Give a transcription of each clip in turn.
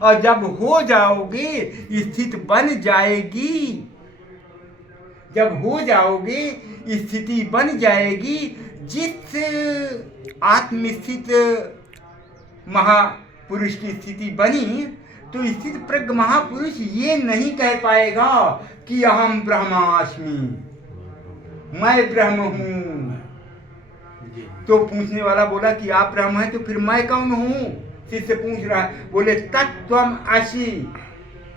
और जब हो जाओगे स्थिति बन जाएगी। जब हो जाओगे स्थिति बन जाएगी। जिस आत्मस्थित महापुरुष की स्थिति बनी तो स्थित प्रज्ञ महापुरुष ये नहीं कह पाएगा कि अहम ब्रह्मास्मि, मैं ब्रह्म हूं। तो पूछने वाला बोला कि आप ब्रह्म हैं तो फिर मैं कौन हूं? शिष्य पूछ रहा है, बोले तत्त्वम असि,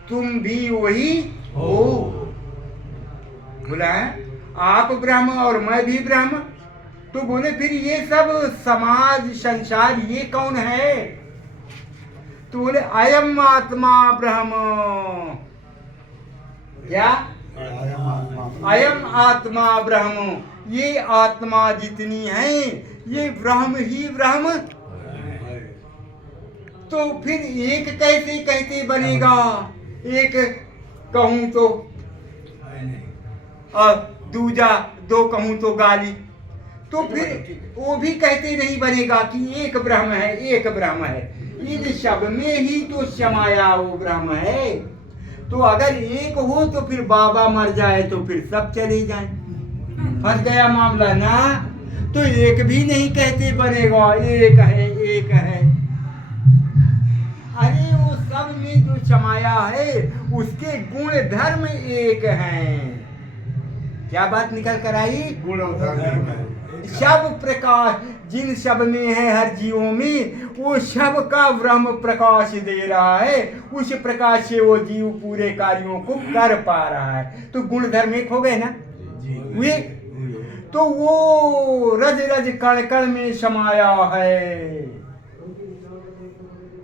तुम भी वही हो। बोला है आप ब्रह्म और मैं भी ब्रह्म। तो बोले फिर ये सब समाज संसार ये कौन है? तो बोले अयम आत्मा ब्रह्म। क्या? अयम आत्मा ब्रह्म। ये आत्मा जितनी है ये ब्रह्म ही ब्रह्म। तो फिर एक कैसे कहते बनेगा? एक कहूं तो और दूजा दो कहूं तो गाली। तो फिर वो भी कहते नहीं बनेगा कि एक ब्रह्म है, एक ब्रह्म है। इन सब में ही तो समाया वो ब्रह्म है। तो अगर एक हो तो फिर बाबा मर जाए तो फिर सब चले जाए, फंस गया मामला ना। तो एक भी नहीं कहते बनेगा, एक है एक है। अरे वो सब में जो समाया है उसके गुण धर्म एक हैं। क्या बात निकल कर आई? गुण धर्म सब प्रकाश जिन सब में है हर जीवों में वो सब का ब्रह्म प्रकाश दे रहा है। उस प्रकाश से वो जीव पूरे कार्यों को कर पा रहा है। तो गुण धर्म एक हो गए ना वे। तो वो रज रज कण कण में समाया है,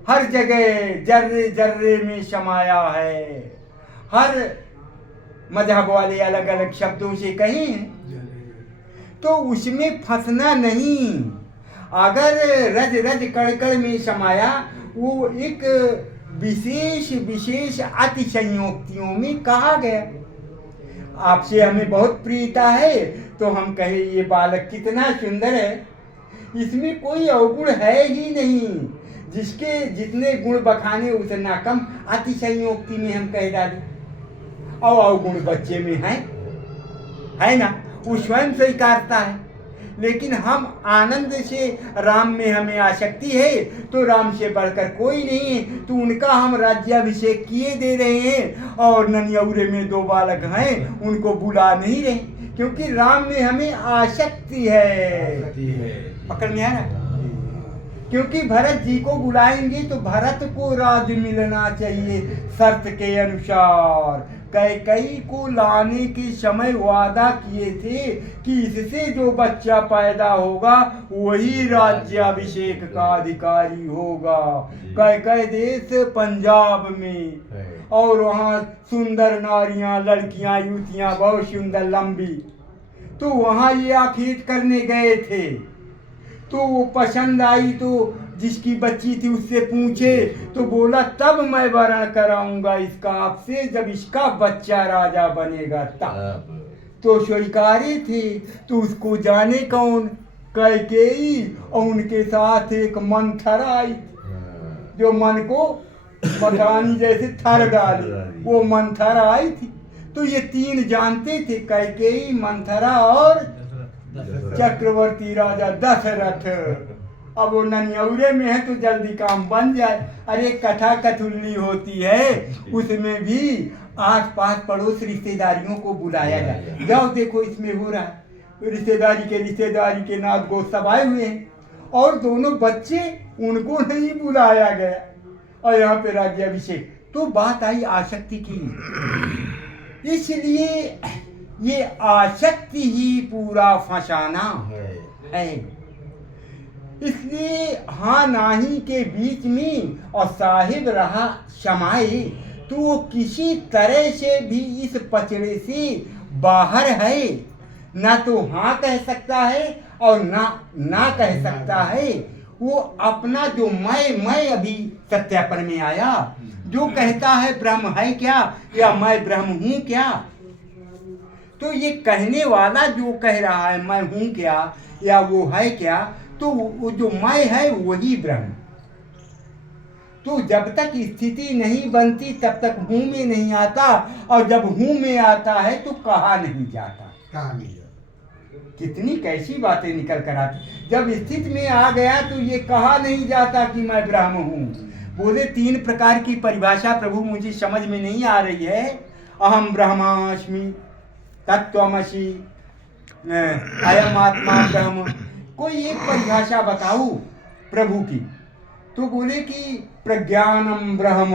हर जगह जर्रे जर्रे में समाया है। हर मजहब वाले अलग अलग शब्दों से कहें तो उसमें फंसना नहीं। अगर रज रज कण कण में समाया वो एक विशेष विशेष अति संयोक्तियों में कहा गया। आपसे हमें बहुत प्रियता है तो हम कहे ये बालक कितना सुंदर है, इसमें कोई अवगुण है ही नहीं। जिसके जितने गुण बखाने उतना कम। अति संयोक्ति में हम कह डाले और अवगुण बच्चे में है ना, वो स्वयं स्वीकारता है। लेकिन हम आनंद से राम में हमें आसक्ति है तो राम से बढ़कर कोई नहीं। तो उनका हम राज्याभिषेक किए दे रहे हैं और ननियौरे में दो बालक हैं उनको बुला नहीं रहे क्योंकि राम में हमें आसक्ति है। पकड़ में आया ना? क्योंकि भरत जी को बुलाएंगे तो भरत को राज मिलना चाहिए शर्त के अनुसार। कैकेयी को लाने के समय वादा किए थे कि इससे जो बच्चा पैदा होगा वही राज्याभिषेक का अधिकारी होगा। कैकेयी देश पंजाब में और वहाँ सुंदर नारियां लड़कियां युवतियां बहुत सुंदर लंबी। तो वहाँ ये आखेट करने गए थे तो वो पसंद आई तो जिसकी बच्ची थी उससे पूछे तो बोला तब मैं वरण कराऊंगा इसका आपसे जब इसका बच्चा राजा बनेगा तब। तो स्वीकारी थी। तो उसको जाने कौन? कैकेयी और उनके साथ एक मंथरा आई जो मन को मखानी जैसे थर डाली, वो मंथरा आई थी। तो ये तीन जानते थे, कैकेयी, मंथरा और चक्रवर्ती राजा दशरथ। अब वो ननियौरे में है तो जल्दी काम बन जाए। अरे कथा कथुल्ली होती है उसमें भी आस पास पड़ोस रिश्तेदारियों को बुलाया जाए। जाओ देखो इसमें हो रहा है, रिश्तेदारी के नाथ गोस्त सब आए हुए हैं और दोनों बच्चे उनको नहीं बुलाया गया और यहाँ पे राज्याभिषेक। तो बात आई आसक्ति की। इसलिए ये आसक्ति ही पूरा फंसाना है। इसलिए हाँ नाही के बीच में और साहिब रहा समाये तो वो किसी तरह से भी इस पचड़े से बाहर है। ना तो हाँ कह सकता है और ना कह सकता है। वो अपना जो मैं अभी सत्यापन में आया जो कहता है ब्रह्म है क्या या मैं ब्रह्म हूँ क्या। तो ये कहने वाला जो कह रहा है मैं हूँ क्या या वो है क्या, तो वो जो मैं है वही ब्रह्म। तो जब तक स्थिति नहीं बनती तब तक हूँ में नहीं आता, और जब हूँ में आता है तो कहा नहीं जाता। कहा नहीं जाता। कितनी कैसी बातें निकल कर आती। जब स्थिति में आ गया तो ये कहा नहीं जाता कि मैं ब्रह्म हूँ। बोले 3 प्रकार की परिभाषा प्रभु मुझे समझ में नहीं आ रही है। अहम ब्रह्मास्मि, तत्त्वमसि, अयम आत्मा ब्रह्म। कोई एक परिभाषा बताओ प्रभु की। तो बोले कि प्रज्ञानम ब्रह्म,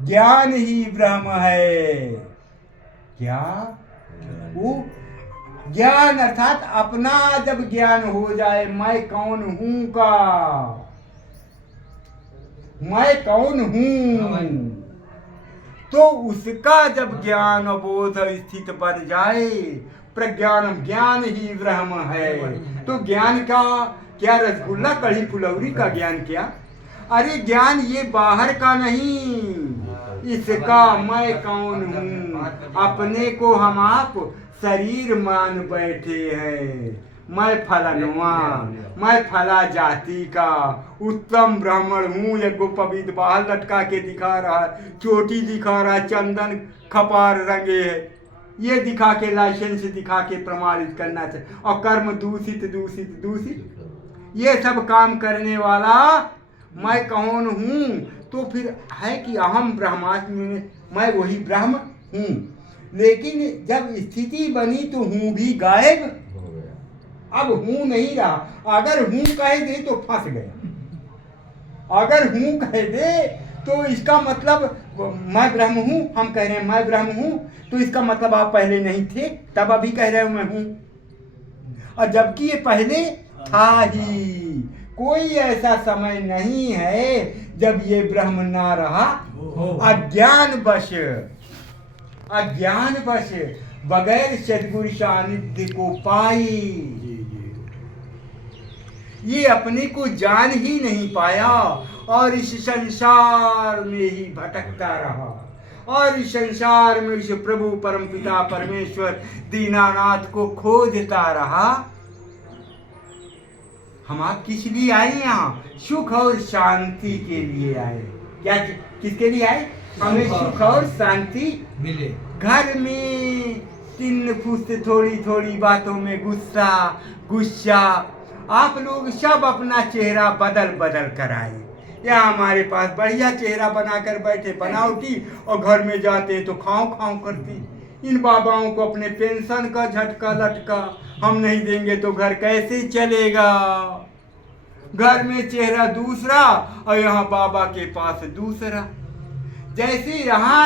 ज्ञान ही ब्रह्म है। क्या? वो ज्ञान अर्थात अपना जब ज्ञान हो जाए, मैं कौन हूं का, मैं कौन हूं, तो उसका जब ज्ञान बोध स्थित बन जाए, प्रज्ञानम, ज्ञान ही ब्रह्म है। तो ज्ञान का क्या? रसगुल्ला कढ़ी फुलौरी का ज्ञान क्या? अरे ज्ञान ये बाहर का नहीं, इसका मैं कौन हूँ, अपने को हम आप शरीर मान बैठे हैं। मैं फलनवा, मैं फला जाति का उत्तम ब्राह्मण हूँ। एक गो पवित्र बाल लटका के दिखा रहा है, चोटी दिखा रहा है, चंदन खपार रंगे है, ये दिखा के लाइसेंस दिखा के प्रमाणित करना चाहिए। और कर्म दूषित दूषित दूषित ये सब काम करने वाला मैं कौन हूँ? तो फिर है कि अहम ब्रह्मास्मि, मैं वही ब्रह्म हूँ। लेकिन जब स्थिति बनी तो हूँ भी गायब, अब हूँ नहीं रहा। अगर हूँ कह दे तो फंस गया। अगर हूँ कह दे तो इसका मतलब मैं ब्रह्म हूँ, हम कह रहे हैं मैं ब्रह्म हूँ, तो इसका मतलब आप पहले नहीं थे, तब अभी कह रहे हो मैं हूँ। और जबकि ये पहले था ही। कोई ऐसा समय नहीं है जब ये ब्रह्म ना रहा। अज्ञान वश, अज्ञान वश बगैर सद्गुरु सानिध्य को पाई, ये अपने को जान ही नहीं पाया और इस संसार में ही भटकता रहा। और इस संसार में इस प्रभु परमपिता परमेश्वर दीनानाथ को खोजता रहा। हम आप किस लिए आए यहाँ? सुख और शांति के लिए आए। क्या? किसके लिए आए? हमें सुख और शांति मिले। घर में तीन फुस्त थोड़ी थोड़ी बातों में गुस्सा गुस्सा, आप लोग सब अपना चेहरा बदल बदल कर आए। या हमारे पास बढ़िया चेहरा बनाकर बैठे बनावटी, और घर में जाते तो खाओ खाओ करते। इन बाबाओं को अपने पेंशन का झटका लटका, हम नहीं देंगे तो घर कैसे चलेगा। घर में चेहरा दूसरा और यहाँ बाबा के पास दूसरा। जैसे यहाँ